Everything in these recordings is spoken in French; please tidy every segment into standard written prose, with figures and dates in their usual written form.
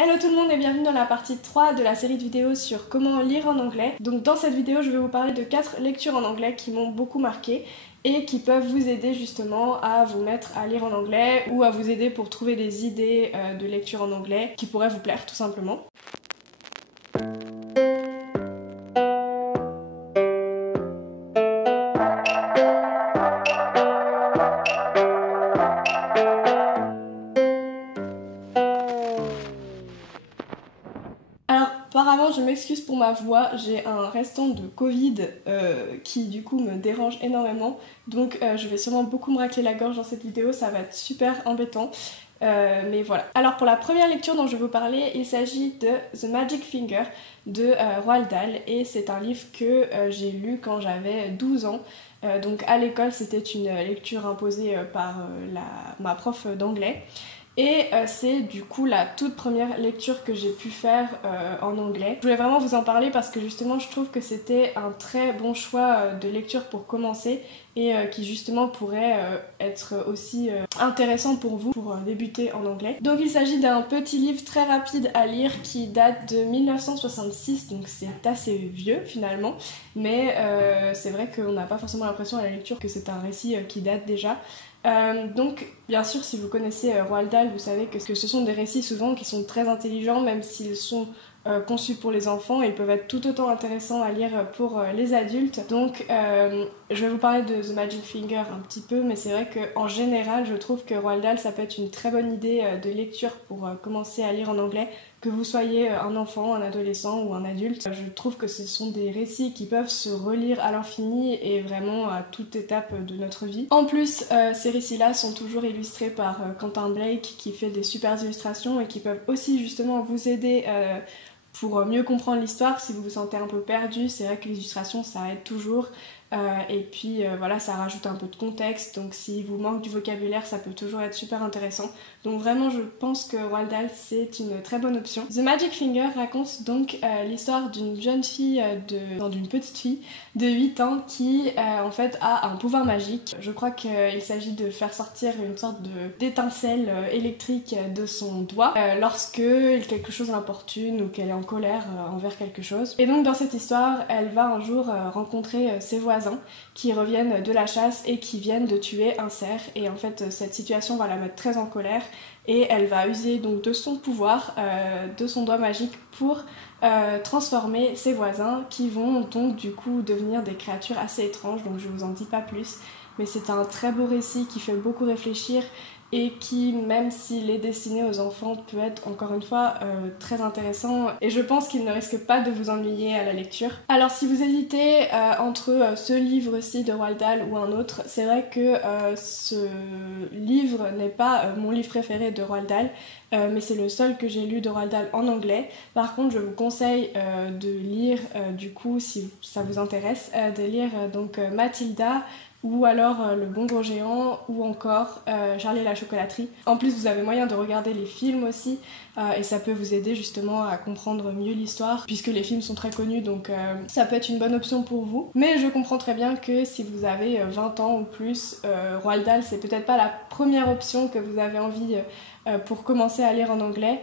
Hello tout le monde et bienvenue dans la partie 3 de la série de vidéos sur comment lire en anglais. Donc dans cette vidéo je vais vous parler de 4 lectures en anglais qui m'ont beaucoup marqué et qui peuvent vous aider justement à vous mettre à lire en anglais ou à vous aider pour trouver des idées de lecture en anglais qui pourraient vous plaire tout simplement. Apparemment, je m'excuse pour ma voix, j'ai un restant de Covid qui du coup me dérange énormément, donc je vais sûrement beaucoup me racler la gorge dans cette vidéo, ça va être super embêtant. Mais voilà. Alors pour la première lecture dont je vais vous parler, il s'agit de The Magic Finger de Roald Dahl et c'est un livre que j'ai lu quand j'avais 12 ans. Donc à l'école c'était une lecture imposée par ma prof d'anglais. Et c'est du coup la toute première lecture que j'ai pu faire en anglais. Je voulais vraiment vous en parler parce que justement je trouve que c'était un très bon choix de lecture pour commencer et qui justement pourrait être aussi intéressant pour vous pour débuter en anglais. Donc il s'agit d'un petit livre très rapide à lire qui date de 1966, donc c'est assez vieux finalement, mais c'est vrai qu'on n'a pas forcément l'impression à la lecture que c'est un récit qui date déjà. Donc bien sûr si vous connaissez Roald Dahl vous savez que ce sont des récits souvent qui sont très intelligents même s'ils sont conçus pour les enfants, ils peuvent être tout autant intéressants à lire pour les adultes. Donc je vais vous parler de The Magic Finger un petit peu, mais c'est vrai qu'en général je trouve que Roald Dahl ça peut être une très bonne idée de lecture pour commencer à lire en anglais, que vous soyez un enfant, un adolescent ou un adulte. Je trouve que ce sont des récits qui peuvent se relire à l'infini et vraiment à toute étape de notre vie. En plus, ces récits-là sont toujours illustrés par Quentin Blake qui fait des super illustrations et qui peuvent aussi justement vous aider pour mieux comprendre l'histoire si vous vous sentez un peu perdu. C'est vrai que l'illustration ça aide toujours. Et puis voilà, ça rajoute un peu de contexte, donc si vous manque du vocabulaire ça peut toujours être super intéressant. Donc vraiment je pense que Roald Dahl c'est une très bonne option. The Magic Finger raconte donc l'histoire d'une jeune fille, d'une petite fille de 8 ans qui en fait a un pouvoir magique. Je crois qu'il s'agit de faire sortir une sorte d'étincelle électrique de son doigt lorsque quelque chose l'importune ou qu'elle est en colère envers quelque chose. Et donc dans cette histoire elle va un jour rencontrer ses voisins qui reviennent de la chasse et qui viennent de tuer un cerf, et en fait cette situation va la mettre très en colère et elle va user donc de son pouvoir, de son doigt magique pour transformer ses voisins qui vont donc du coup devenir des créatures assez étranges. Donc je vous en dis pas plus, mais c'est un très beau récit qui fait beaucoup réfléchir et qui, même s'il est destiné aux enfants, peut être encore une fois très intéressant, et je pense qu'il ne risque pas de vous ennuyer à la lecture. Alors si vous hésitez entre ce livre-ci de Roald Dahl ou un autre, c'est vrai que ce livre n'est pas mon livre préféré de Roald Dahl, mais c'est le seul que j'ai lu de Roald Dahl en anglais. Par contre je vous conseille de lire, du coup si ça vous intéresse, de lire donc Mathilda, ou alors Le Bon Gros Géant, ou encore Charlie et la chocolaterie. En plus vous avez moyen de regarder les films aussi, et ça peut vous aider justement à comprendre mieux l'histoire puisque les films sont très connus, donc ça peut être une bonne option pour vous. Mais je comprends très bien que si vous avez 20 ans ou plus, Roald Dahl c'est peut-être pas la première option que vous avez envie pour commencer à lire en anglais,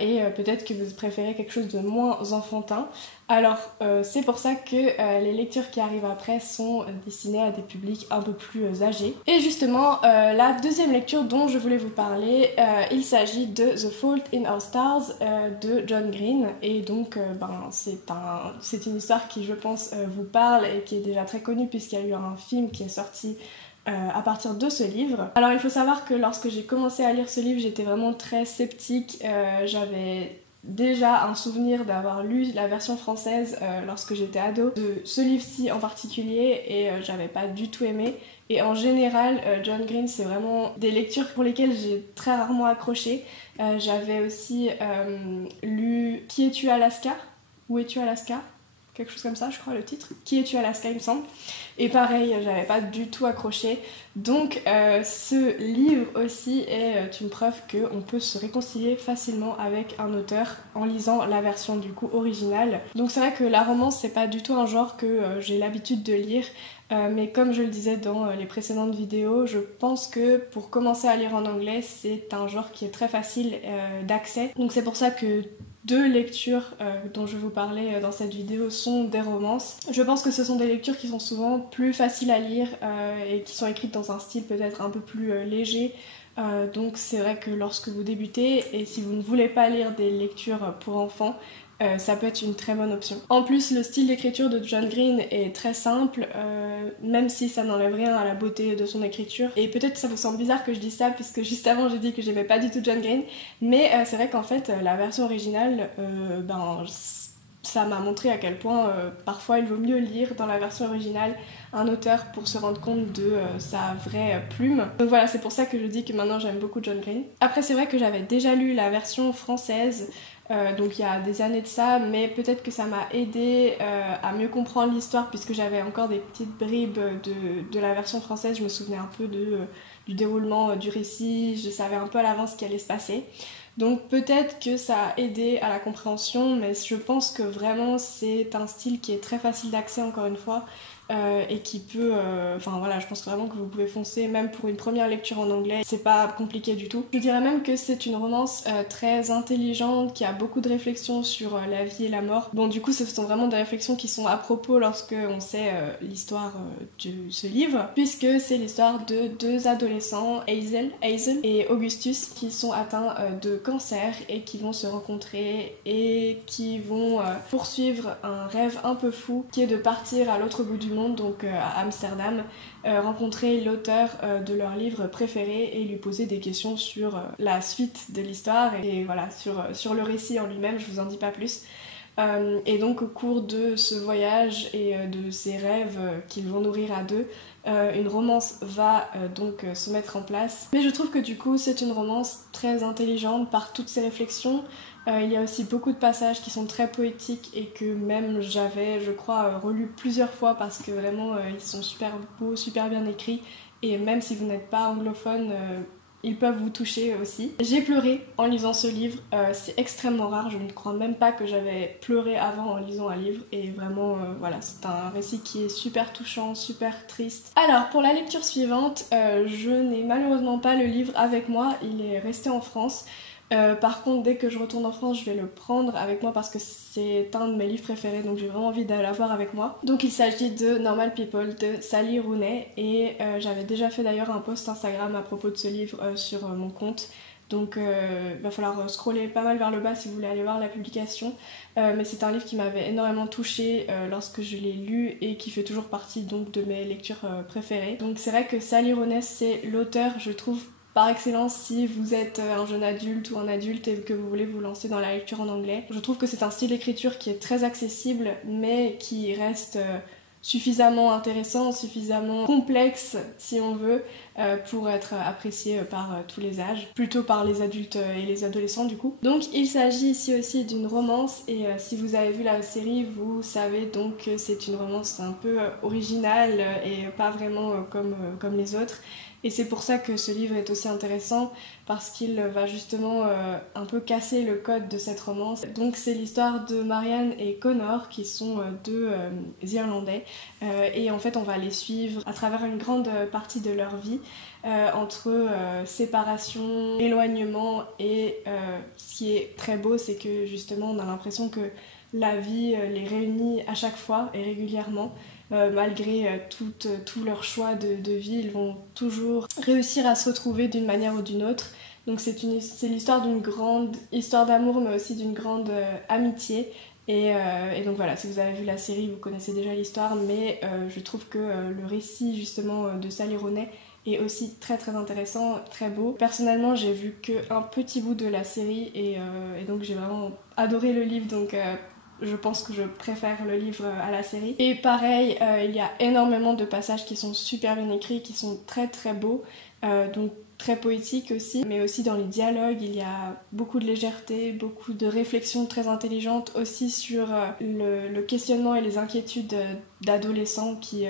et peut-être que vous préférez quelque chose de moins enfantin. Alors c'est pour ça que les lectures qui arrivent après sont destinées à des publics un peu plus âgés. Et justement la deuxième lecture dont je voulais vous parler, il s'agit de The Fault in Our Stars de John Green, et donc c'est une histoire qui je pense vous parle et qui est déjà très connue puisqu'il y a eu un film qui est sorti à partir de ce livre. Alors il faut savoir que lorsque j'ai commencé à lire ce livre j'étais vraiment très sceptique, j'avais déjà un souvenir d'avoir lu la version française lorsque j'étais ado de ce livre-ci en particulier, et j'avais pas du tout aimé. Et en général John Green c'est vraiment des lectures pour lesquelles j'ai très rarement accroché. J'avais aussi lu Qui es-tu Alaska? Où es-tu Alaska? quelque chose comme ça je crois le titre, Qui es-tu Alaska il me semble, et pareil j'avais pas du tout accroché, donc ce livre aussi est une preuve qu'on peut se réconcilier facilement avec un auteur en lisant la version du coup originale. Donc c'est vrai que la romance c'est pas du tout un genre que j'ai l'habitude de lire, mais comme je le disais dans les précédentes vidéos, je pense que pour commencer à lire en anglais c'est un genre qui est très facile d'accès, donc c'est pour ça que deux lectures dont je vais vous parler dans cette vidéo sont des romances. Je pense que ce sont des lectures qui sont souvent plus faciles à lire et qui sont écrites dans un style peut-être un peu plus léger. Donc c'est vrai que lorsque vous débutez et si vous ne voulez pas lire des lectures pour enfants, ça peut être une très bonne option. En plus, le style d'écriture de John Green est très simple, même si ça n'enlève rien à la beauté de son écriture. Et peut-être que ça vous semble bizarre que je dise ça, puisque juste avant j'ai dit que j'aimais pas du tout John Green, mais c'est vrai qu'en fait, la version originale, ça m'a montré à quel point parfois il vaut mieux lire dans la version originale un auteur pour se rendre compte de sa vraie plume. Donc voilà, c'est pour ça que je dis que maintenant j'aime beaucoup John Green. Après c'est vrai que j'avais déjà lu la version française, donc il y a des années de ça, mais peut-être que ça m'a aidé à mieux comprendre l'histoire puisque j'avais encore des petites bribes de la version française, je me souvenais un peu du déroulement du récit, je savais un peu à l'avance ce qui allait se passer. Donc peut-être que ça a aidé à la compréhension, mais je pense que vraiment c'est un style qui est très facile d'accès encore une fois. Et qui peut... Enfin voilà, je pense vraiment que vous pouvez foncer même pour une première lecture en anglais, c'est pas compliqué du tout. Je dirais même que c'est une romance très intelligente, qui a beaucoup de réflexions sur la vie et la mort. Bon du coup ce sont vraiment des réflexions qui sont à propos lorsque on sait l'histoire de ce livre, puisque c'est l'histoire de deux adolescents, Hazel et Augustus, qui sont atteints de cancer et qui vont se rencontrer et qui vont poursuivre un rêve un peu fou qui est de partir à l'autre bout du monde, donc à Amsterdam, rencontrer l'auteur de leur livre préféré et lui poser des questions sur la suite de l'histoire et voilà, sur le récit en lui-même, je vous en dis pas plus. Et donc au cours de ce voyage et de ces rêves qu'ils vont nourrir à deux, une romance va donc se mettre en place. Mais je trouve que du coup c'est une romance très intelligente par toutes ses réflexions. Il y a aussi beaucoup de passages qui sont très poétiques et que même j'avais, je crois, relu plusieurs fois parce que vraiment ils sont super beaux, super bien écrits et même si vous n'êtes pas anglophone, ils peuvent vous toucher aussi. J'ai pleuré en lisant ce livre, c'est extrêmement rare, je ne crois même pas que j'avais pleuré avant en lisant un livre et vraiment voilà, c'est un récit qui est super touchant, super triste. Alors pour la lecture suivante, je n'ai malheureusement pas le livre avec moi, il est resté en France. Par contre, dès que je retourne en France, je vais le prendre avec moi parce que c'est un de mes livres préférés, donc j'ai vraiment envie de l'avoir avec moi. Donc il s'agit de Normal People de Sally Rooney et j'avais déjà fait d'ailleurs un post Instagram à propos de ce livre sur mon compte. Donc il va falloir scroller pas mal vers le bas si vous voulez aller voir la publication. Mais c'est un livre qui m'avait énormément touchée lorsque je l'ai lu et qui fait toujours partie donc de mes lectures préférées. Donc c'est vrai que Sally Rooney c'est l'auteur, je trouve, par excellence si vous êtes un jeune adulte ou un adulte et que vous voulez vous lancer dans la lecture en anglais. Je trouve que c'est un style d'écriture qui est très accessible mais qui reste suffisamment intéressant, suffisamment complexe si on veut pour être apprécié par tous les âges, plutôt par les adultes et les adolescents du coup. Donc il s'agit ici aussi d'une romance et si vous avez vu la série vous savez donc que c'est une romance un peu originale et pas vraiment comme les autres. Et c'est pour ça que ce livre est aussi intéressant, parce qu'il va justement un peu casser le code de cette romance. Donc c'est l'histoire de Marianne et Connor, qui sont deux Irlandais, et en fait on va les suivre à travers une grande partie de leur vie, entre séparation, éloignement, et ce qui est très beau, c'est que justement on a l'impression que la vie les réunit à chaque fois et régulièrement. Malgré tout leur choix de vie, ils vont toujours réussir à se retrouver d'une manière ou d'une autre. Donc c'est l'histoire d'une grande histoire d'amour, mais aussi d'une grande amitié. Et donc voilà, si vous avez vu la série, vous connaissez déjà l'histoire, mais je trouve que le récit justement de Sally Rooney est aussi très très intéressant, très beau. Personnellement, j'ai vu qu'un petit bout de la série et donc j'ai vraiment adoré le livre, donc je pense que je préfère le livre à la série. Et pareil, il y a énormément de passages qui sont super bien écrits, qui sont très très beaux. Donc très poétique aussi, mais aussi dans les dialogues, il y a beaucoup de légèreté, beaucoup de réflexions très intelligentes aussi sur le questionnement et les inquiétudes d'adolescents qui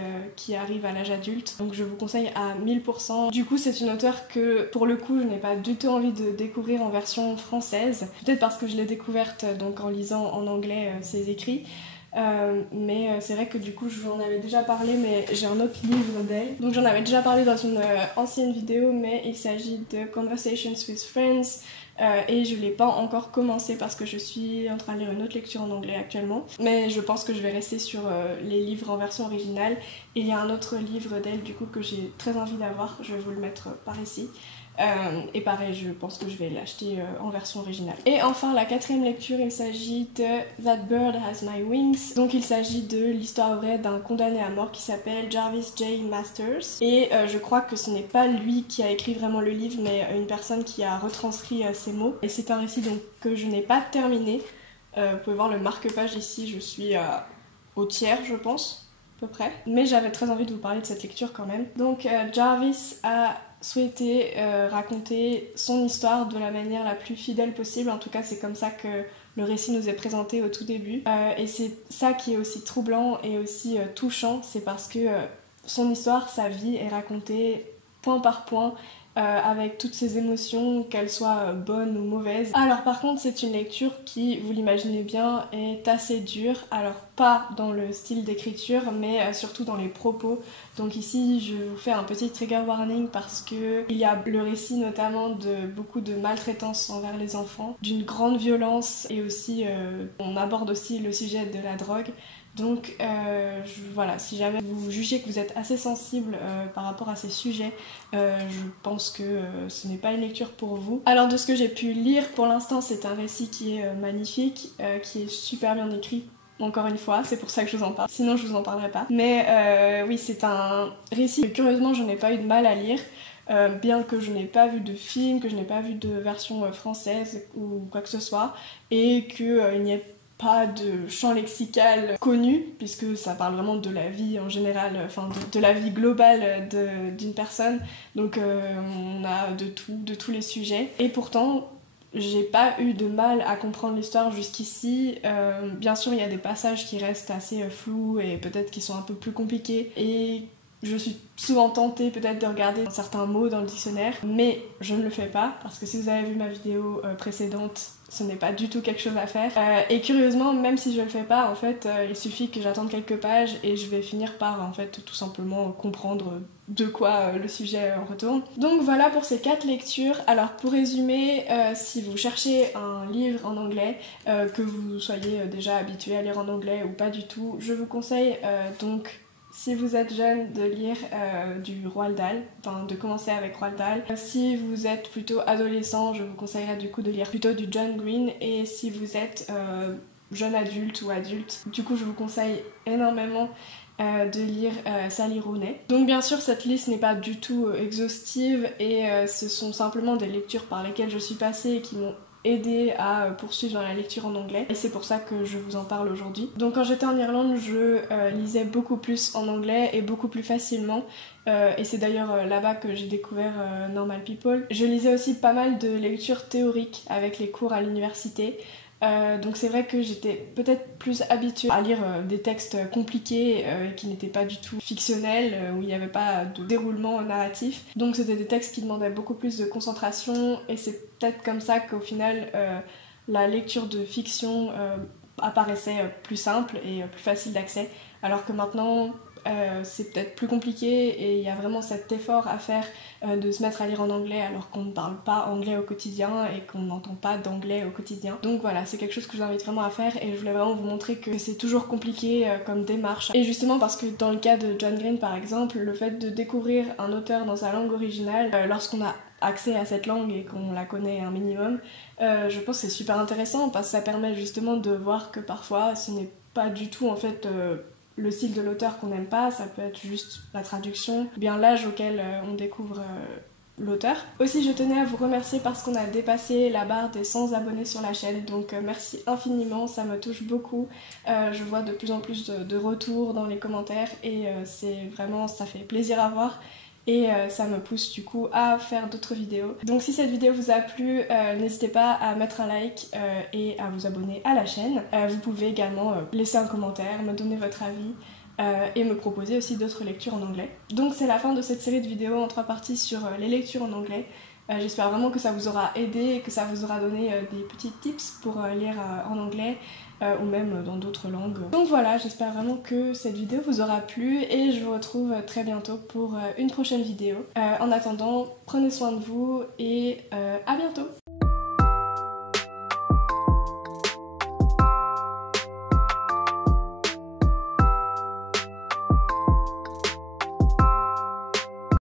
arrivent à l'âge adulte. Donc je vous conseille à 1000%. Du coup, c'est une auteure que, pour le coup, je n'ai pas du tout envie de découvrir en version française. Peut-être parce que je l'ai découverte donc en lisant en anglais ses écrits. Mais c'est vrai que du coup j'en avais déjà parlé, mais j'ai un autre livre d'elle, donc j'en avais déjà parlé dans une ancienne vidéo, mais il s'agit de Conversations with Friends, et je l'ai pas encore commencé parce que je suis en train de lire une autre lecture en anglais actuellement, mais je pense que je vais rester sur les livres en version originale. Et il y a un autre livre d'elle du coup que j'ai très envie d'avoir, je vais vous le mettre par ici. Et pareil, je pense que je vais l'acheter en version originale. Et enfin, la quatrième lecture, il s'agit de That Bird Has My Wings. Donc il s'agit de l'histoire vraie d'un condamné à mort qui s'appelle Jarvis J. Masters. Et je crois que ce n'est pas lui qui a écrit vraiment le livre, mais une personne qui a retranscrit ces mots. Et c'est un récit donc, que je n'ai pas terminé. Vous pouvez voir le marque-page ici, je suis au tiers, je pense, à peu près. Mais j'avais très envie de vous parler de cette lecture quand même. Donc Jarvis a souhaité raconter son histoire de la manière la plus fidèle possible. En tout cas, c'est comme ça que le récit nous est présenté au tout début. Et c'est ça qui est aussi troublant et aussi touchant, c'est parce que son histoire, sa vie est racontée point par point, avec toutes ses émotions, qu'elles soient bonnes ou mauvaises. Alors par contre, c'est une lecture qui, vous l'imaginez bien, est assez dure. Alors pas dans le style d'écriture, mais surtout dans les propos. Donc ici, je vous fais un petit trigger warning parce que il y a le récit notamment de beaucoup de maltraitance envers les enfants, d'une grande violence, et aussi on aborde aussi le sujet de la drogue. Donc voilà, si jamais vous jugez que vous êtes assez sensible par rapport à ces sujets, je pense que ce n'est pas une lecture pour vous. Alors de ce que j'ai pu lire pour l'instant, c'est un récit qui est magnifique, qui est super bien écrit. Encore une fois, c'est pour ça que je vous en parle, sinon je vous en parlerai pas. Mais oui, c'est un récit que curieusement je n'ai pas eu de mal à lire, bien que je n'ai pas vu de film, que je n'ai pas vu de version française ou quoi que ce soit, et qu'il n'y ait pas de champ lexical connu, puisque ça parle vraiment de la vie en général, enfin de la vie globale d'une personne. Donc on a de tout, de tous les sujets. Et pourtant, j'ai pas eu de mal à comprendre l'histoire jusqu'ici. Bien sûr, il y a des passages qui restent assez flous et peut-être qui sont un peu plus compliqués. Et je suis souvent tentée peut-être de regarder certains mots dans le dictionnaire, mais je ne le fais pas parce que si vous avez vu ma vidéo précédente, ce n'est pas du tout quelque chose à faire. Et curieusement, même si je le fais pas, en fait, il suffit que j'attende quelques pages et je vais finir par en fait tout simplement comprendre de quoi le sujet retourne. Donc voilà pour ces 4 lectures. Alors pour résumer, si vous cherchez un livre en anglais, que vous soyez déjà habitué à lire en anglais ou pas du tout, je vous conseille donc, si vous êtes jeune, de lire du Roald Dahl, enfin de commencer avec Roald Dahl. Si vous êtes plutôt adolescent, je vous conseillerais du coup de lire plutôt du John Green. Et si vous êtes jeune adulte ou adulte, du coup je vous conseille énormément de lire Sally Rooney. Donc bien sûr cette liste n'est pas du tout exhaustive et ce sont simplement des lectures par lesquelles je suis passée et qui m'ont aider à poursuivre dans la lecture en anglais, et c'est pour ça que je vous en parle aujourd'hui. Donc quand j'étais en Irlande, je lisais beaucoup plus en anglais et beaucoup plus facilement, et c'est d'ailleurs là-bas que j'ai découvert Normal People. Je lisais aussi pas mal de lectures théoriques avec les cours à l'université. Donc c'est vrai que j'étais peut-être plus habituée à lire des textes compliqués qui n'étaient pas du tout fictionnels, où il n'y avait pas de déroulement narratif. Donc c'était des textes qui demandaient beaucoup plus de concentration, et c'est peut-être comme ça qu'au final la lecture de fiction apparaissait plus simple et plus facile d'accès, alors que maintenant c'est peut-être plus compliqué et il y a vraiment cet effort à faire de se mettre à lire en anglais alors qu'on ne parle pas anglais au quotidien et qu'on n'entend pas d'anglais au quotidien. Donc voilà, c'est quelque chose que je vous invite vraiment à faire, et je voulais vraiment vous montrer que c'est toujours compliqué comme démarche. Et justement parce que dans le cas de John Green par exemple, le fait de découvrir un auteur dans sa langue originale, lorsqu'on a accès à cette langue et qu'on la connaît un minimum, je pense que c'est super intéressant parce que ça permet justement de voir que parfois ce n'est pas du tout en fait le style de l'auteur qu'on n'aime pas, ça peut être juste la traduction, ou bien l'âge auquel on découvre l'auteur. Aussi, je tenais à vous remercier parce qu'on a dépassé la barre des 100 abonnés sur la chaîne, donc merci infiniment, ça me touche beaucoup. Je vois de plus en plus de retours dans les commentaires et c'est vraiment, ça fait plaisir à voir. et ça me pousse du coup à faire d'autres vidéos. Donc si cette vidéo vous a plu, n'hésitez pas à mettre un like et à vous abonner à la chaîne. Vous pouvez également laisser un commentaire, me donner votre avis et me proposer aussi d'autres lectures en anglais. Donc c'est la fin de cette série de vidéos en 3 parties sur les lectures en anglais. J'espère vraiment que ça vous aura aidé et que ça vous aura donné des petits tips pour lire en anglais ou même dans d'autres langues. Donc voilà, j'espère vraiment que cette vidéo vous aura plu et je vous retrouve très bientôt pour une prochaine vidéo. En attendant, prenez soin de vous et à bientôt!